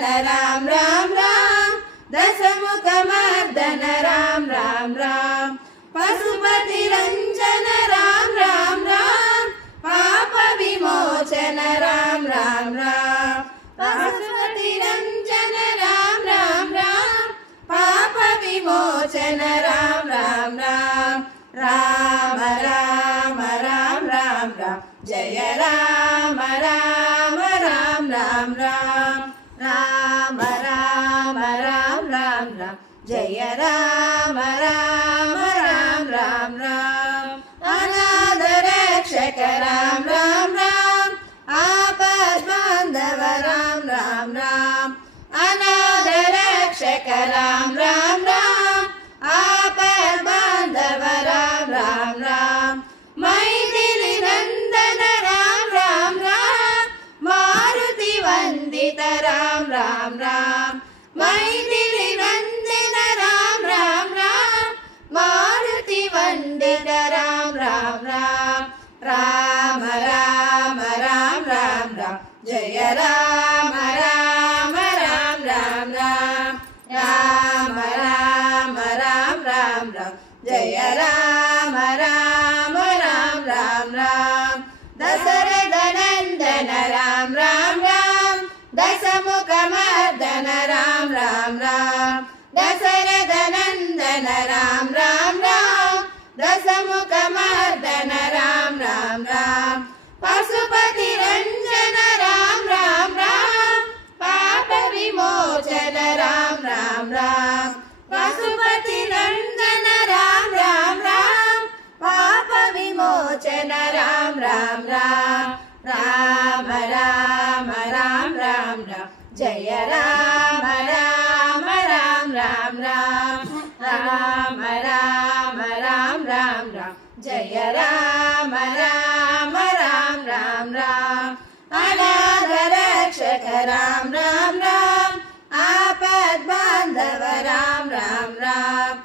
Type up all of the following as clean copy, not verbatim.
राम राम राम दशमुखमर्दन राम राम राम पशुपति रंजन राम राम राम पाप विमोचन राम राम राम पशुपति रंजन राम राम राम पाप विमोचन राम राम राम राम राम राम राम राम जय राम राम राम राम राम राम राम राम राम राम जय राम राम राम राम राम अनाथ रक्षक राम राम राम आपद बांधव राम राम राम अनाथ रक्षक राम राम राम आपद बांधव राम राम राम मैथिली नंदन राम राम राम मारुति वंदित राम राम राम मैथिली नंदन राम राम राम मारुति वंदित राम राम राम राम राम राम राम राम जय राम राम राम राम राम राम राम राम राम राम जय राम राम राम राम राम दशरथ नंदन राम राम राम दशमुखमर्दन राम राम राम दशरथ नंदन राम राम राम दशमुखमर्दन राम राम राम पशुपति रंजन राम राम राम पाप विमोचन राम राम राम पशुपति रंजन राम राम राम पाप विमोचन राम राम राम राम राम राम राम राम जय राम राम राम राम राम राम राम राम राम राम जय राम राम राम राम राम अनाथ रक्षक राम राम राम आपद बांधव राम राम राम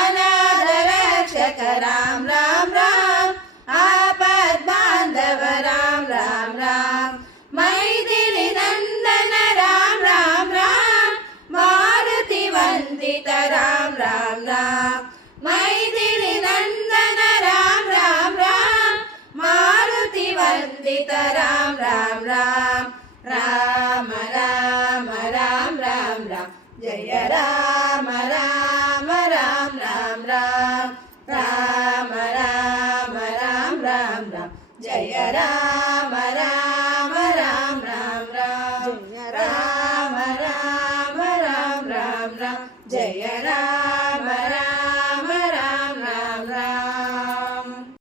अनाथ रक्षक राम राम राम आपद बांधव राम राम राम मैथिली नंदन राम राम राम मारुति वंदित राम राम राम मैथिली नंदन राम राम राम मारुति वंदित राम राम राम राम राम राम राम राम जय राम राम राम राम राम राम राम राम राम राम जय राम राम राम राम राम राम राम राम राम राम जय राम